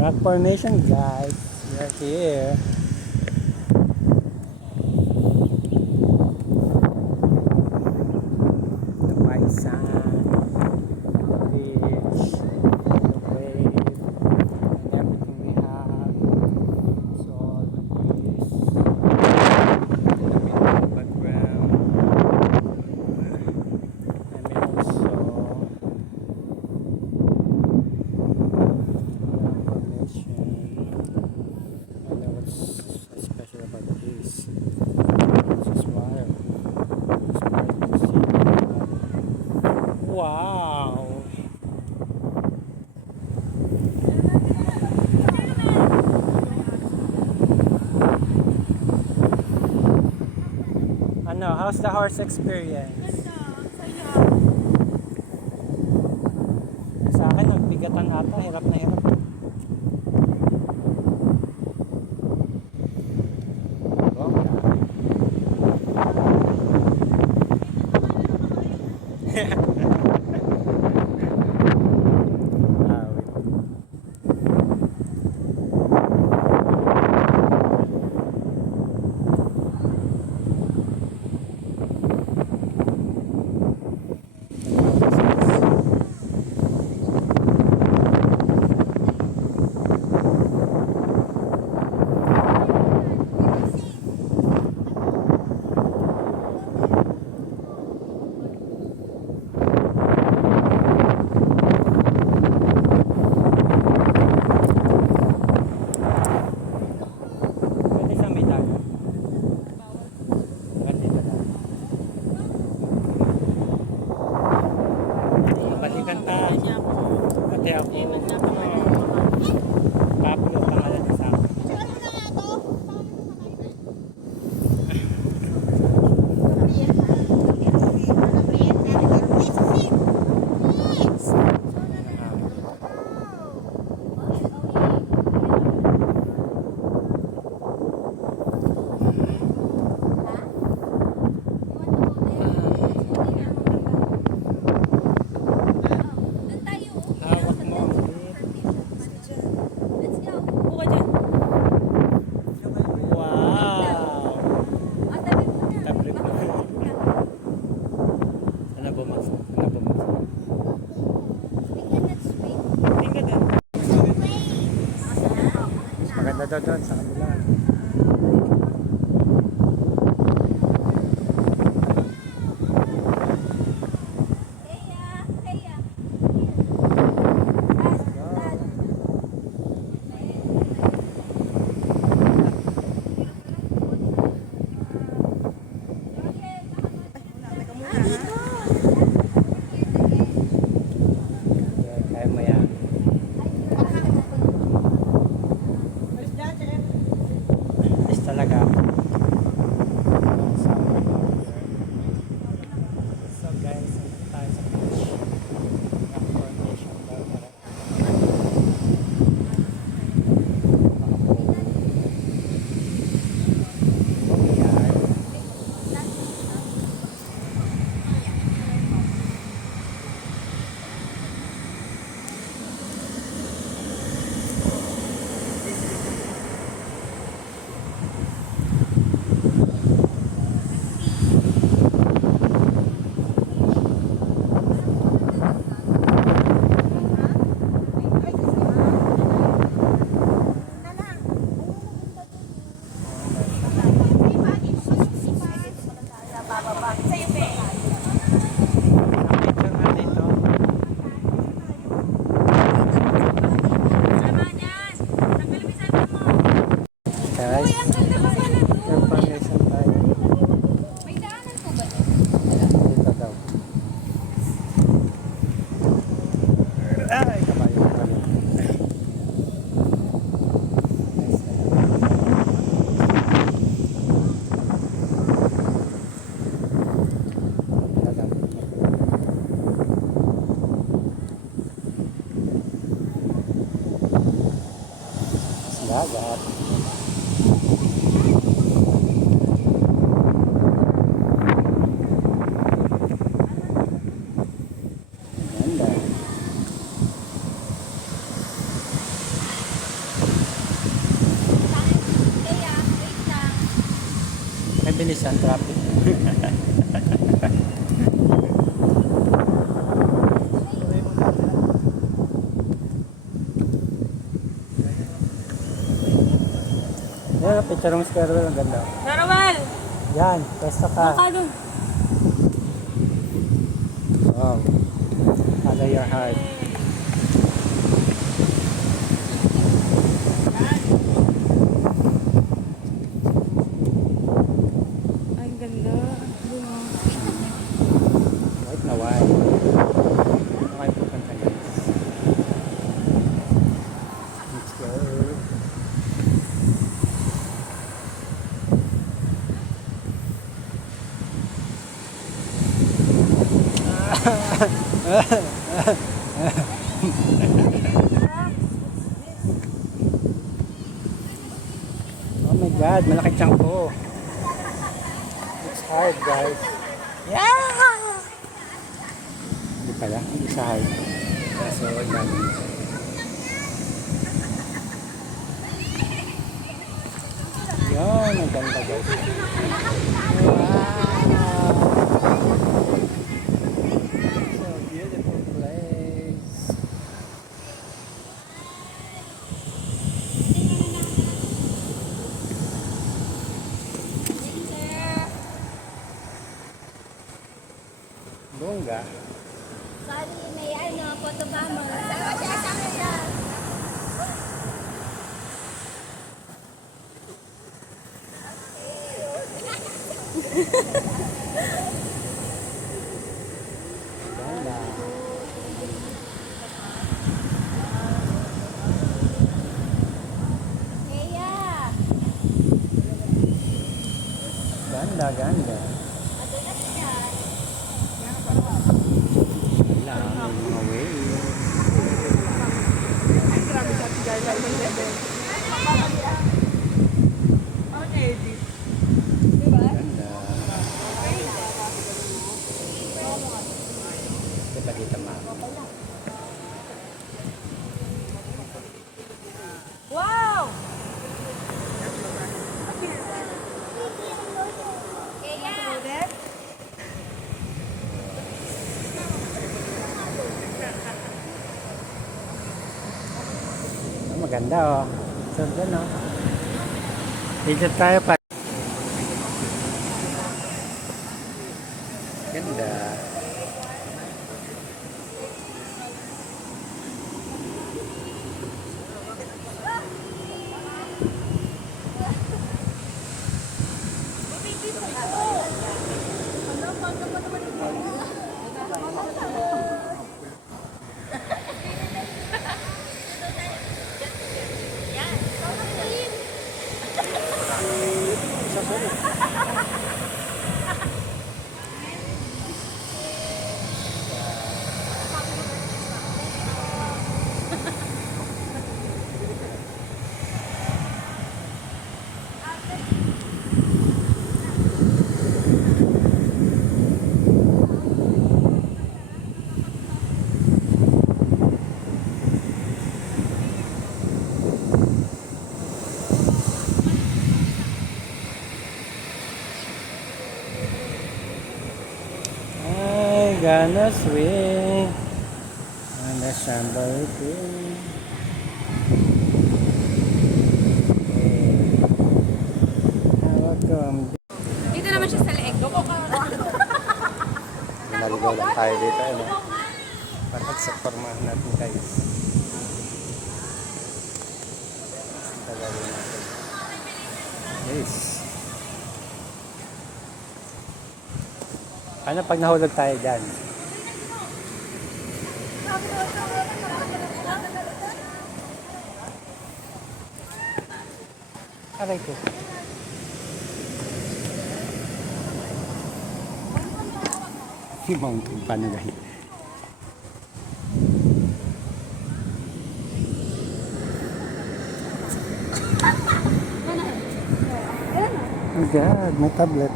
Rock formation, guys. We are here. The white sand, the beach, the wave, and everything we have. So all the trees, the background, and also I know what's special about this. This is wild. It's wild to see. Wow! Ano, how's the horse experience? Sa akin, magbigatan ata. Hirap na hirap. Pwede sa may dagat. Hanggang dito lang. Balikan ta. Ate ako. Pablo pangalan niya sa akin. Hawak mo. Wow! Tablip mo. Ano ba mas? Ano ba mas? Tingnan din. Mas maganda daw doon sa kabila. Kaya mo yan. Alis talaga. So guys, nandito tayo sa beach. Rock formation daw. Guys, information tayo. Dito daw. Ay, kabayo pala. Dagat. Ganda. guys, ang traffic. Yan, picture ng square wheel, ang ganda. Normal! Yan, pwesto ka. Nakano? Wow. Follow your heart. Ang ganda. White na white. Okay po kanta guys. Let's go. Oh my god, malaki tiyan ko. It's hard guys. Yeah! Hindi pala, hindi sa hard. So, dami. Yan, ang ganda guys. Wow! So beautiful place. Bongga. Sorry, may photo bomber. Sama siya. Ganda. Kaya, Ganda, ganda. madulas siya. Wala, may mga wave. Ganda. Kita kita ma'am. Wow! Kaya, Oh, maganda oh. So, dyan oh. Dito tayo pa. Ganda. I gonna swing on the sandal tree. Welcome. Dito naman siya sa leeg. Naligaw lang tayo dito. Ano? Para sa formahan natin guys. Tagalin natin. Yes. Ano pag nahulog tayo dyan? Aray ko. Mountain paano guys? Oh God, may tablet.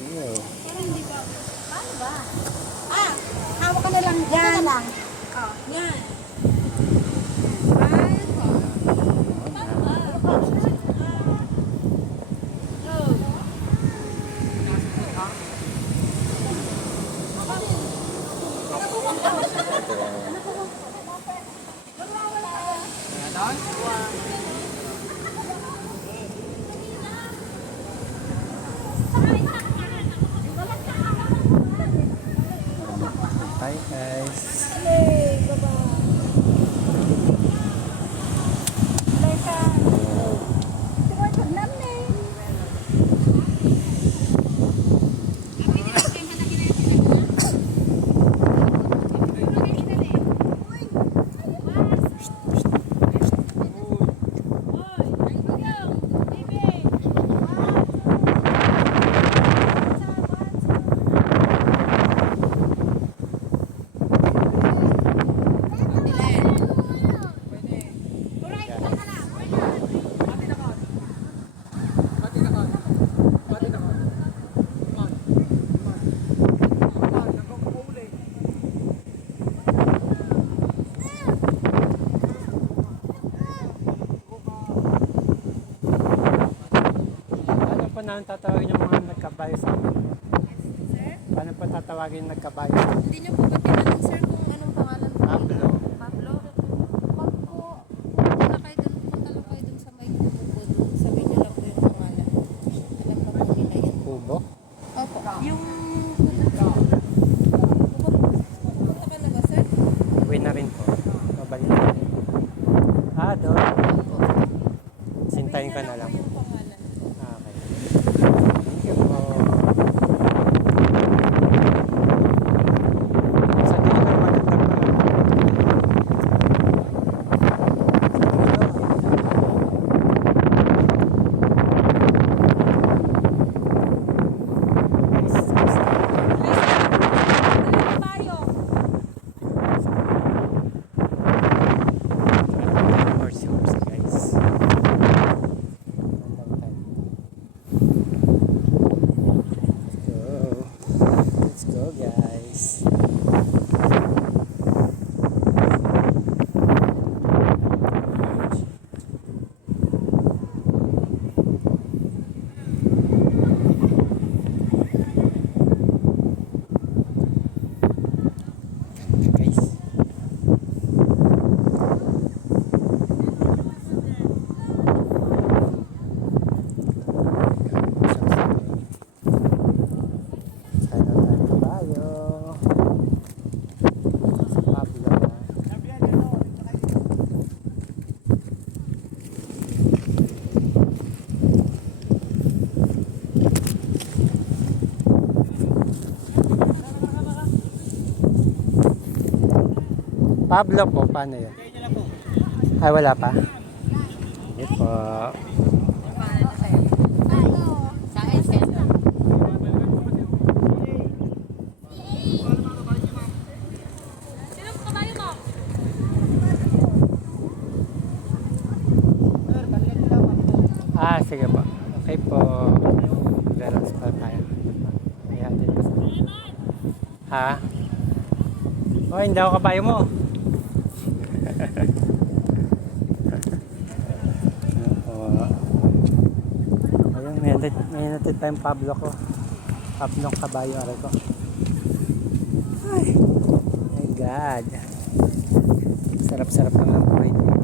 Wow. paano ba? Hawak ka na lang. Yan. lang. Oh, yan. Hi guys. Paano po namin tatawagin yung mga nagkabayo sa amin? Sir? Paano po tatawagin yung nagkabayo? Hindi niyo po ba tinanong, sir, kung anong pangalan po? Pablo. Pablo? Pag po, punta lang kayo dun sa may kubo dun. Sabihin niyo lang po yung pangalan. Alam na po nila yan. Kubo? Opo. Yung kubo. Punta ka na ba, sir? Uwi na rin po. Mabalik na rin. Ah, doon. Sintayin ka na lang. Yung pangalan. Ah, okay. Thank you po. Sa tingin ng maganda pa. Horsey, guys. Let's go guys. Guys. Sana tayo kabayo. Pablo. Pablo po, paano yun? Ay, wala pa. Hindi po. Sa SM. Sino kabayo mo? Ah, sige po. Okay po. Relax pa tayo. Ayan din kasi. Ha? Oh, hindi ako kabayo mo. Oo. Ayun, may natid pa yung Pablo ko. Pablong kabayo aray ko. Ay, my God. Sarap-sarap lang ang buhay dito.